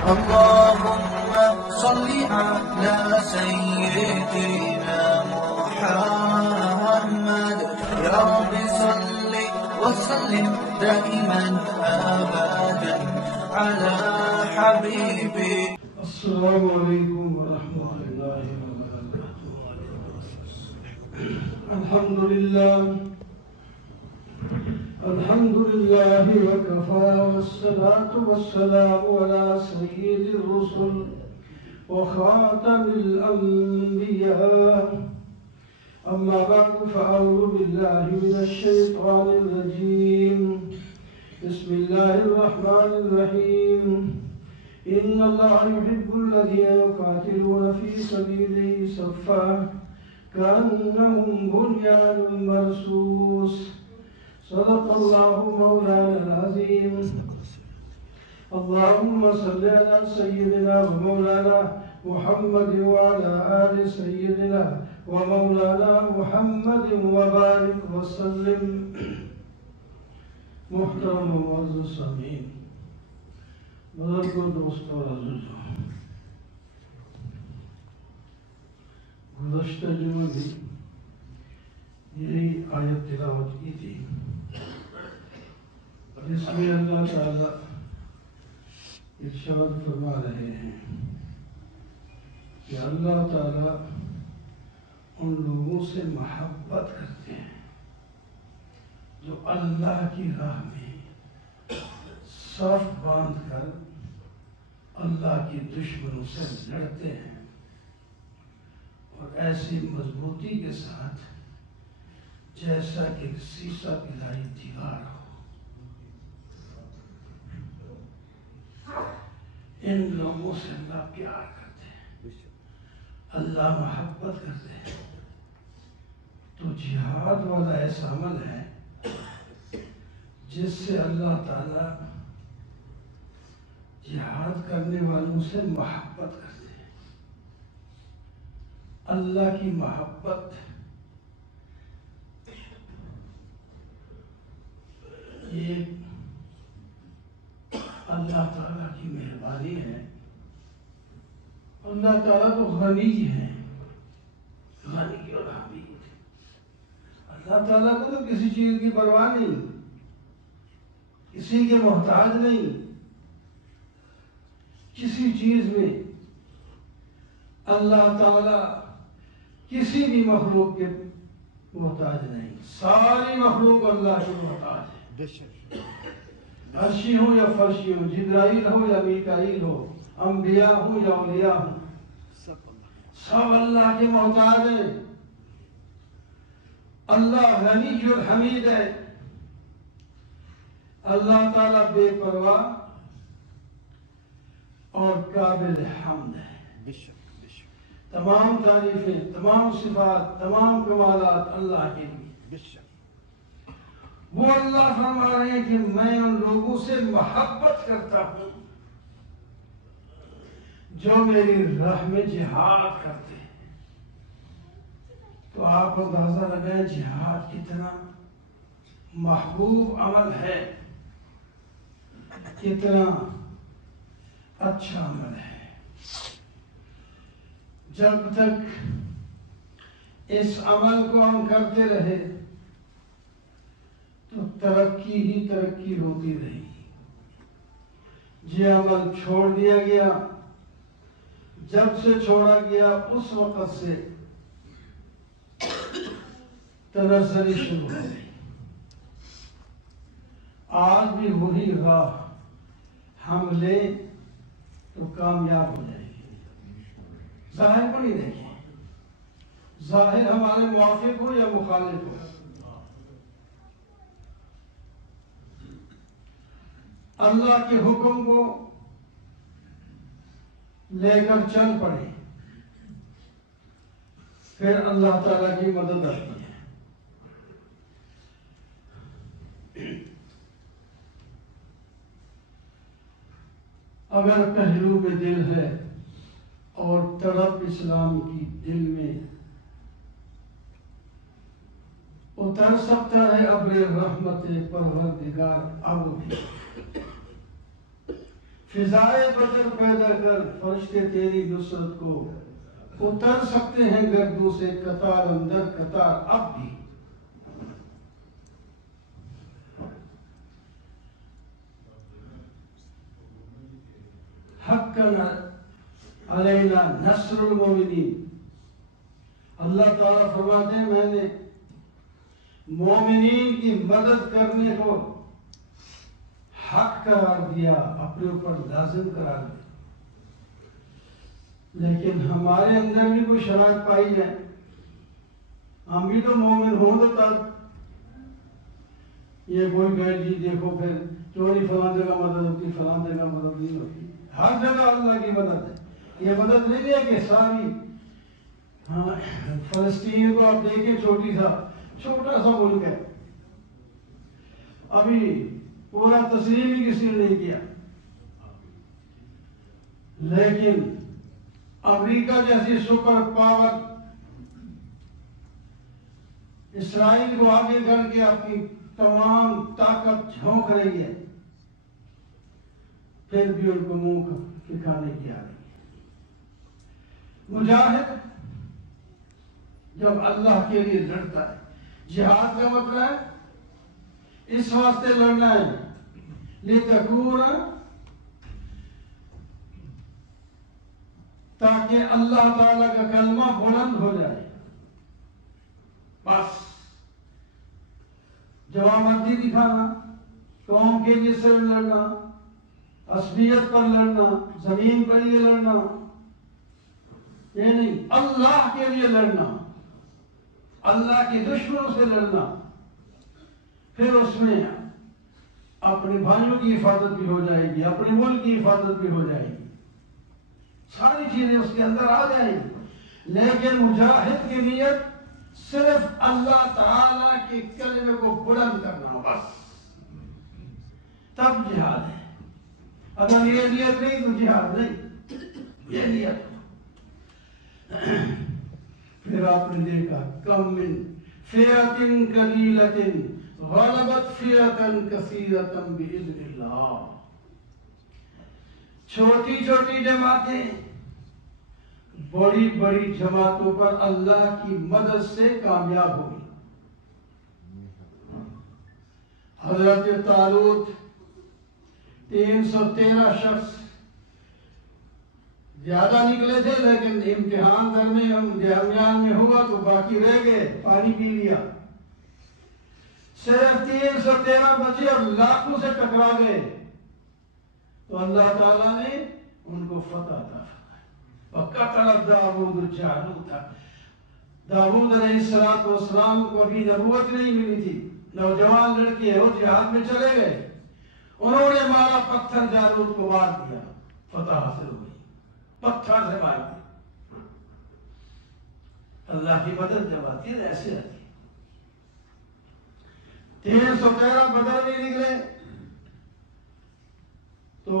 اللهم صل على سيدنا محمد يا رب صل وسلم دائما أبدا على حبيبي. السلام عليكم ورحمة الله وبركاته. الحمد لله وكفى، والصلاة والسلام على سيد الرسل وخاتم الأنبياء. أما بعد، فأعوذ بالله من الشيطان الرجيم. بسم الله الرحمن الرحيم. إن الله يحب الذين يقاتلون في سبيله صفا كأنهم بنيان مرصوص. صدق الله مولانا العظيم. اللهم صل على سيدنا ومولانا محمد وعلى آل سيدنا ومولانا محمد وبارك وسلم. محترم معزز سامعین، بزرگوں، دوستوں اور عزیزوں، گزشتہ جمعہ بھی یہی آیت تلاوت کی تھی، اور اس میں اللہ تعالیٰ ارشاد فرما رہے ہیں کہ اللہ تعالیٰ ان لوگوں سے محبت کرتے ہیں جو اللہ کی راہ میں صف باندھ کر اللہ کی دشمنوں سے لڑتے ہیں، اور ایسی مضبوطی کے ساتھ جیسا کہ سیسا پلائی دیوار ہو. ان لوگوں سے اللہ پیار کرتے ہیں، اللہ محبت کرتے ہیں. تو جہاد والا ایسا عمل ہے جس سے اللہ تعالیٰ جہاد کرنے والوں سے محبت کرتے ہیں. اللہ کی محبت یہ اللہ تعالیٰ کی مہربانی ہے. اللہ تعالیٰ تو غنی ہے، غنی اور حمید. اللہ تعالیٰ کو تو کسی چیز کی پرواہ نہیں، کسی کے محتاج نہیں، کسی چیز میں اللہ تعالیٰ کسی بھی مخلوق کے محتاج نہیں. ساری مخلوق اللہ کے محتاج ہے، عرشی ہو یا فرشی ہو، جبرائیل ہو یا میکائیل ہو، انبیاء ہو یا اولیاء ہو، سب اللہ کے محتاج ہیں. اللہ غنی اور حمید ہے. اللہ تعالیٰ بے پرواہ اور قابل حمد ہے. تمام تعریفیں، تمام صفات، تمام کمالات اللہ کے لیے. وہ اللہ فرما رہے ہیں کہ میں ان لوگوں سے محبت کرتا ہوں جو میری راہ میں جہاد کرتے ہیں. تو آپ اندازہ لگائیں جہاد کتنا محبوب عمل ہے، کتنا اچھا عمل ہے. جب تک اس عمل کو ہم کرتے رہے تو ترقی ہی ترقی ہوتی رہی. یہ عمل چھوڑ دیا گیا، جب سے چھوڑا گیا اس وقت سے تنزلی شروع ہو گئی. آج بھی وہی راہ ہم لیں تو کامیاب ہو جائے گی. ظاہر کو نہیں دیکھیں، ظاہر ہمارے موافق ہو یا مخالف ہو. اللہ کے حکم کو لے کر چل پڑے، پھر اللہ تعالیٰ کی مدد آتی ہے. اگر پہلو میں دل ہے اور تڑپ اسلام کی دل میں، اتر سکتا ہے ابر رحمت پروردگار اب بھی. فضائے بدر پیدا کر، فرشتے تیری نصرت کو اتر سکتے ہیں گردوں سے قطار اندر قطار اب بھی۔ حقاً علینا نصر المومنین، اللہ تعالیٰ فرماتے ہیں میں نے مومنین کی مدد کرنے کو حق قرار دیا، اپنے اوپر لازم قرار دیا۔ لیکن ہمارے اندر بھی کوئی شرائط پائی جائے، ہم بھی تو مومن ہوں تو تب یہ کوئی کہ جی دیکھو پھر چوری فلاں جگہ مدد ہوتی، فلاں جگہ مدد نہیں ہوتی۔ ہر جگہ اللہ کی مدد ہے، یہ مدد نہیں ہے کہ ساری فلسطین کو آپ دیکھیں چھوٹا سا ملک ہے، ابھی پورا تسلیم ہی کسی نے نہیں کیا، لیکن امریکہ جیسی سپر پاور اسرائیل کو آگے کر کے اپنی تمام طاقت جھونک رہی ہے، پھر بھی ان کو منہ ٹھکانے کی آ رہی ہے۔ مجاہد جب اللہ کے لیے لڑتا ہے، جہاد کا مطلب ہے اس واسطے لڑنا ہے لِتَكُونَ، تاکہ اللہ تعالیٰ کا کلمہ بلند ہو جائے، بس جوامردی دکھانا، قوم کے لیے صرف لڑنا، عصبیت پر لڑنا، زمین پر لیے لڑنا، یہ نہیں، اللہ کے لیے لڑنا، اللہ کے دشمنوں سے لڑنا، پھر اس میں اپنے بھائیوں کی حفاظت بھی ہو جائے گی، اپنے ملک کی حفاظت بھی ہو جائے گی، ساری چیزیں اس کے اندر آ جائیں گی۔ لیکن مجاہد کی نیت صرف اللہ تعالیٰ کے کلمے کو بلند کرنا، بس تب جہاد ہے۔ اگر یہ نیت نہیں تو جہاد نہیں، یہ نیت۔ پھر آپ نے دیکھا کم من فئۃ قلیلۃ غلبت فئۃ کثیرۃ بإذن اللہ، چھوٹی چھوٹی جماعتیں بڑی بڑی جماعتوں پر اللہ کی مدد سے کامیاب ہوئی۔ حضرت طالوت 313 شخص زیادہ نکلے تھے، لیکن امتحان درمیان میں ہوا تو باقی رہ گئے، پانی پی لیا، صرف 313 بچے اور لاکھوں سے ٹکرا گئے، تو اللہ تعالیٰ نے ان کو فتح عطا فرمائی۔ وَقَتَلَ دَاوُودُ جَالُوتَ، داؤد علیہ السلام کو ابھی نبوت نہیں ملی تھی، نوجوان لڑکے وہ جہاد میں چلے گئے، انہوں نے مارا پتھر، جالوت کو مار دیا، فتح حاصل ہو گئی، پتھر سے مار دیا۔ اللہ کی مدد جب آتی ہے ایسے آتی ہے۔ 313 بدر میں نکلے تو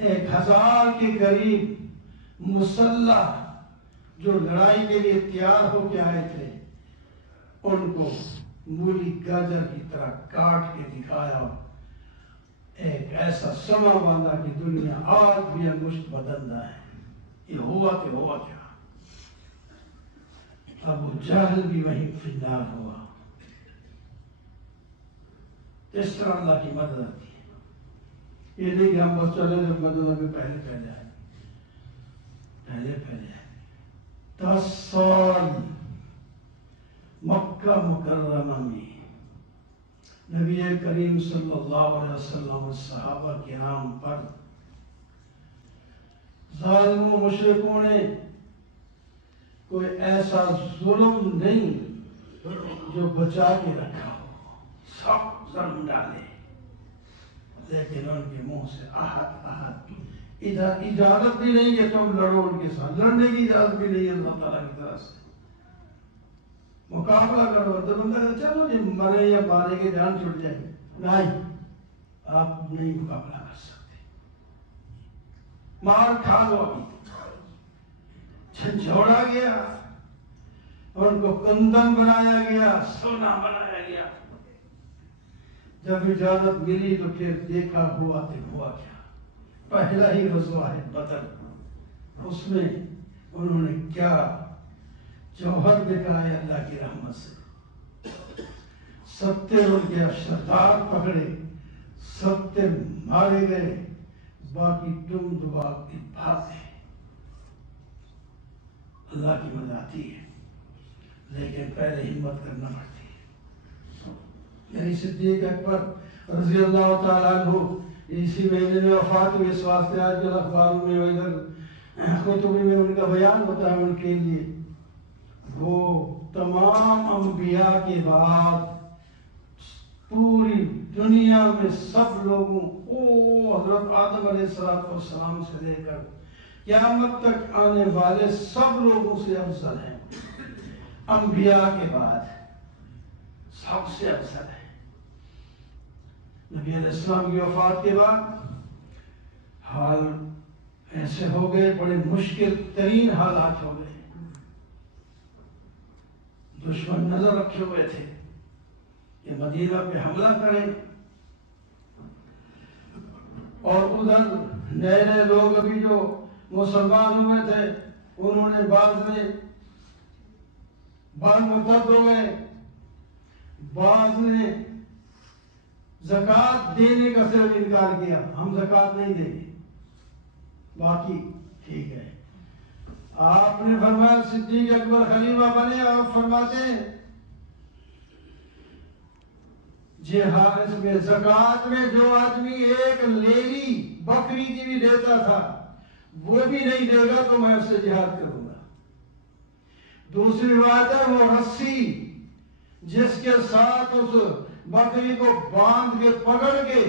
1000 کے قریب مسلح جو لڑائی کے لیے تیار ہو کے آئے تھے، ان کو مولی گاجر کی طرح کاٹ کے دکھایا، ایک ایسا سما باندھا کہ دنیا آج بھی انگشت بدندہ ہے، یہ ہوا کہ ہوا کیا۔ ابو جہل بھی وہیں فنار ہوا۔ اس طرح اللہ کی مدد آتی ہے، یہ نہیں کہ ہم بس چلے جب مدد ہمیں پہلے آئے۔ 10 سال مکہ مکرمہ میں نبی کریم صلی اللہ علیہ وسلم اور صحابہ کرام پر ظالموں مشرکوں نے کوئی ایسا ظلم نہیں جو بچا کے رکھا ہو، سب ظلم ڈالے، لیکن ان کے منہ سے احد اجازت بھی نہیں کہ تم لڑو ان کے ساتھ، لڑنے کی اجازت بھی نہیں اللہ تعالیٰ کی طرف سے۔ مقابلہ کرو تو بندہ چلو جی مرے یا مارے کے جان چھوٹ جائے، نہیں، آپ نہیں مقابلہ کر سکتے، مار کھا لو، ابھی جھنجھوڑا گیا، ان کو کندن بنایا گیا، سونا بنایا گیا۔ جب اجازت ملی تو پھر دیکھا ہوا تو ہوا کیا، پہلا ہی غزوہ ہے بدر، اس میں انہوں نے کیا جوہر دکھایا اللہ کی رحمت سے، 70 ان کے سردار پکڑے، 70 مارے گئے، باقی تم دبا کے بھاگے۔ اللہ کی مدد آتی ہے لیکن پہلے ہمت کرنا پڑتی ہے۔ یعنی صدیق اکبر رضی اللہ تعالیٰ عنہ اسی مہینے میں وفات ہوئی، اس واسطے آج کل اخباروں میں ادھر خطبے میں ان کا بیان ہوتا ہے ان کے لیے۔ وہ تمام انبیاء کے بعد پوری دنیا میں سب لوگوں حضرت آدم علیہ السلام سے لے کر قیامت تک آنے والے سب لوگوں سے افضل ہیں، انبیاء کے بعد سب سے افضل ہے۔ نبی علیہ السلام کی وفات کے بعد حال ایسے ہو گئے، بڑے مشکل ترین حالات ہو گئے، دشمن نظر رکھے ہوئے تھے کہ مدینہ پہ حملہ کریں، اور ادھر نئے نئے لوگ ابھی جو مسلمان ہوئے تھے انہوں نے بعض مرتد ہو گئے، بعض نے زکوٰۃ دینے کا صرف انکار کیا، ہم زکوٰۃ نہیں دیں گے، باقی ٹھیک ہے۔ آپ نے فرمایا صدیق اکبر خلیفہ بنے، آپ فرماتے ہیں جہاد میں زکوٰۃ میں جو آدمی ایک لیلی بکری کی بھی دیتا تھا وہ بھی نہیں دے گا تو میں اس سے جہاد کروں گا۔ دوسری روایت ہے وہ رسی جس کے ساتھ اس بکری کو باندھ کے پکڑ کے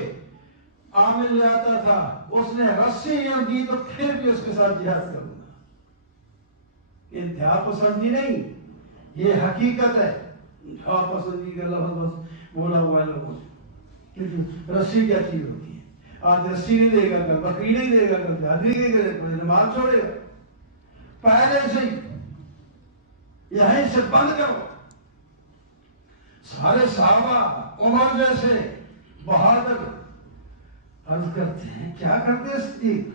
عامل جاتا تھا، اس نے رسی نہ دی تو پھر بھی اس کے ساتھ جہاد کروں گا۔ انتہا پسندی نہیں، یہ حقیقت ہے۔ انتہا پسندی کا لفظ بس بولا ہوا ہے لوگوں نے، رسی کیا چیز ہوتی ہے؟ آج رسی نہیں دے گا، کل بکری نہیں دے گا، کل جہاد نہیں دے گا، کل نماز چھوڑے گا۔ پہلے سے یہیں سے بند کرو۔ سارے صحابہ عمر جیسے بہادر عرض کرتے ہیں کیا کرتے صدیق؟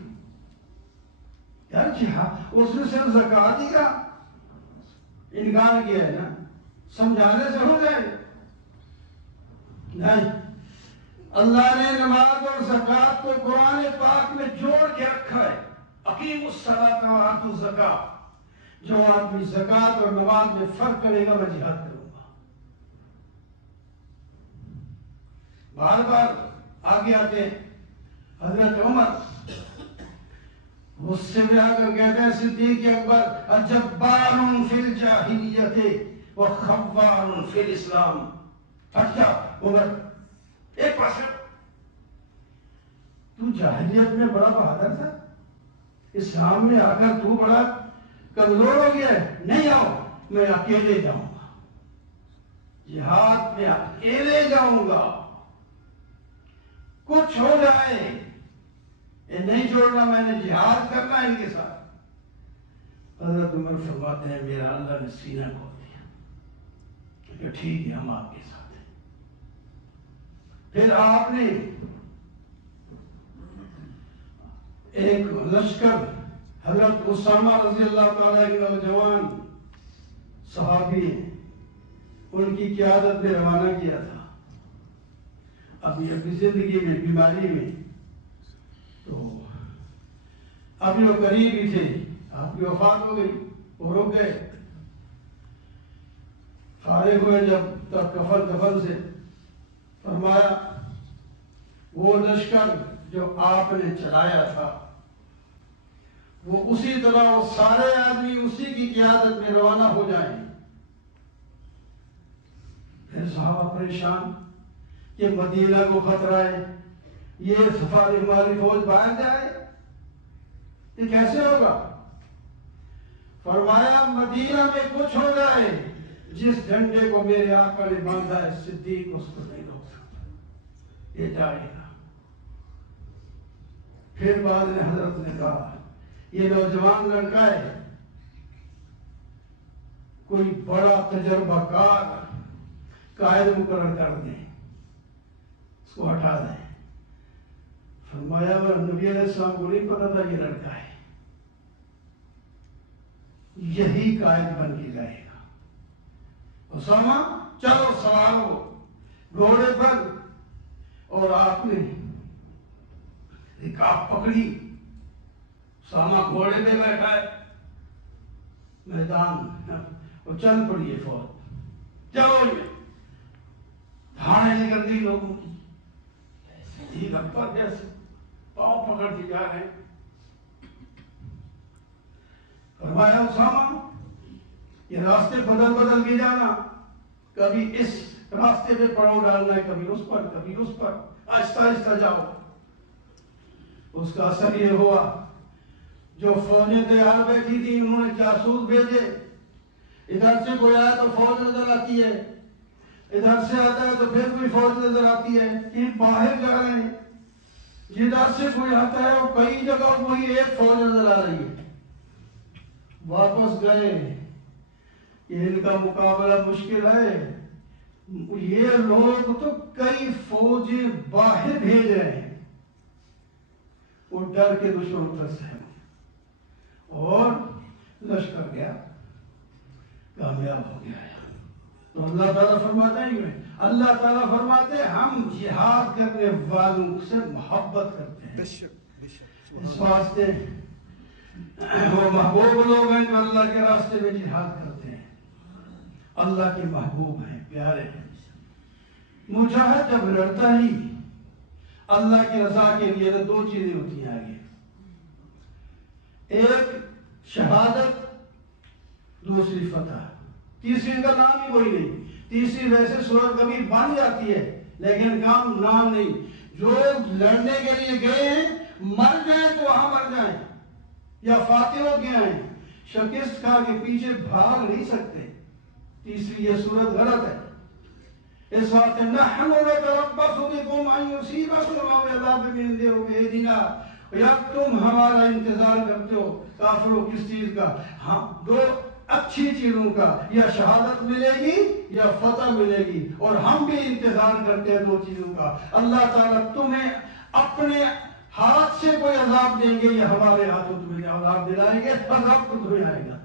یار جہاد اس نے صرف زکوٰۃ ہی کا انکار کیا ہے نا، سمجھانے سے ہو جائے نہیں۔ اللہ نے نماز اور زکوٰۃ کو قرآن پاک میں جوڑ کے رکھا ہے، اقیموا الصلاۃ وآتوا الزکاۃ۔ جو آدمی زکوٰۃ اور نماز میں فرق کرے گا میں جہاد کروں گا۔ بار بار آگے آتے ہیں حضرت عمر، غصے میں آ کر کہتے ہیں صدیق اکبر اجبار فی الجاہلیت وخوار فی الاسلام۔ ہٹ جا عمر، ایک پاس تو جاہلیت میں بڑا بہادر تھا، اسلام میں آ کر تو بڑا کمزور ہو گیا ہے۔ نہیں آؤ، میں اکیلے جاؤں گا، جہاد میں اکیلے جاؤں گا، کچھ ہو جائے یہ نہیں چھوڑنا، میں نے جہاد کرنا ہے ان کے ساتھ۔ حضرت عمر فرماتے ہیں میرا اللہ نے سینہ کھول دیا کہ ٹھیک ہے ہم آپ کے ساتھ ہیں۔ پھر آپ نے ایک لشکر حضرت اسامہ رضی اللہ تعالیٰ کے نوجوان صحابی ہیں، ان کی قیادت میں روانہ کیا تھا۔ ابھی اپنی زندگی میں بیماری میں تو ابھی وہ قریب ہی تھے، آپ کی وفات ہو گئی، وہ رک گئے، فارغ ہوئے جب تک کفن سے، فرمایا وہ لشکر جو آپ نے چلایا تھا وہ اسی طرح وہ سارے آدمی اسی کی قیادت میں روانہ ہو جائیں۔ پھر صحابہ پریشان کہ مدینہ کو خطرہ ہے، یہ سفاری ہماری فوج باہر جائے، یہ کیسے ہوگا؟ فرمایا مدینہ میں کچھ ہو جائے، جس جھنڈے کو میرے آقا نے باندھا ہے صدیق اس کو نہیں روک سکتا، یہ جائے گا۔ پھر بعد میں حضرت نے کہا یہ نوجوان لڑکا ہے، کوئی بڑا تجربہ کار قائد مقرر کر دیں، اس کو ہٹا دیں. فرمایا اور نبی علیہ السلام کو نہیں پتا تھا یہ لڑکا ہے، یہی قائد بن کے جائے گا. اسامہ چلو سوار ہو گھوڑے پر، اور آپ نے رکاب پکڑی. اسامہ گھوڑے پہ بیٹھا ہے، میدان اور چل پڑی ہے فوج. چلو یہ دھاڑیں نکل دی لوگوں کی، ایسی لگتا جیسے پاؤں پکڑ کے جا رہے ہیں. فرمایا اسامہ یہ راستے بدل بدل کے جانا، کبھی اس راستے پہ پڑاؤ ڈالنا ہے، کبھی اس پر کبھی اس پر، آہستہ آہستہ جاؤ. اس کا اثر یہ ہوا جو فوجیں تیار بیٹھی تھی انہوں نے جاسوس بھیجے. ادھر سے کوئی آیا تو فوج نظر آتی ہے، ادھر سے آتا ہے تو پھر کوئی فوج نظر آتی ہے. یہ باہر جا رہے ہیں، جدھر سے کوئی آتا ہے وہ کئی جگہ وہی ایک فوج نظر آ رہی ہے. واپس گئے، یہ ان کا مقابلہ مشکل ہے، یہ لوگ تو کئی فوجیں باہر بھیج رہے ہیں. وہ ڈر کے دشمن تر سے اور لشکر گیا، کامیاب ہو گیا. تو اللہ تعالیٰ فرماتے ہیں، اللہ تعالیٰ فرماتے ہیں ہم جہاد کرنے والوں سے محبت کرتے ہیں. اس واسطے وہ محبوب لوگ ہیں جو اللہ کے راستے میں جہاد کرتے ہیں، اللہ کے محبوب ہیں، پیارے ہیں. مجاہد جب لڑتا ہی اللہ کی رضا کے لیے تو دو چیزیں ہوتی ہیں آگے، ایک شہادت، دوسری فتح. تیسری کا نام ہی کوئی نہیں. تیسری ویسے صورت کبھی بن جاتی ہے لیکن کام نام نہیں. جو لڑنے کے لیے گئے ہیں مر جائیں تو وہاں مر جائیں یا فاتح ہو کے آئیں، شکست کھا کے پیچھے بھاگ نہیں سکتے. تیسری یہ صورت غلط ہے. اس وقت نحن نتربص بكم ان يصيبكم الله بعذاب من عنده بأيدينا، یا تم ہمارا انتظار کرتے ہو کافروں کس چیز کا؟ ہم دو اچھی چیزوں کا، یا شہادت ملے گی یا فتح ملے گی، اور ہم بھی انتظار کرتے ہیں دو چیزوں کا. اللہ تعالیٰ تمہیں اپنے ہاتھ سے کوئی عذاب دیں گے یا ہمارے ہاتھوں تمہیں عذاب دلائیں گے، عذاب کو تمہیں آئے گا.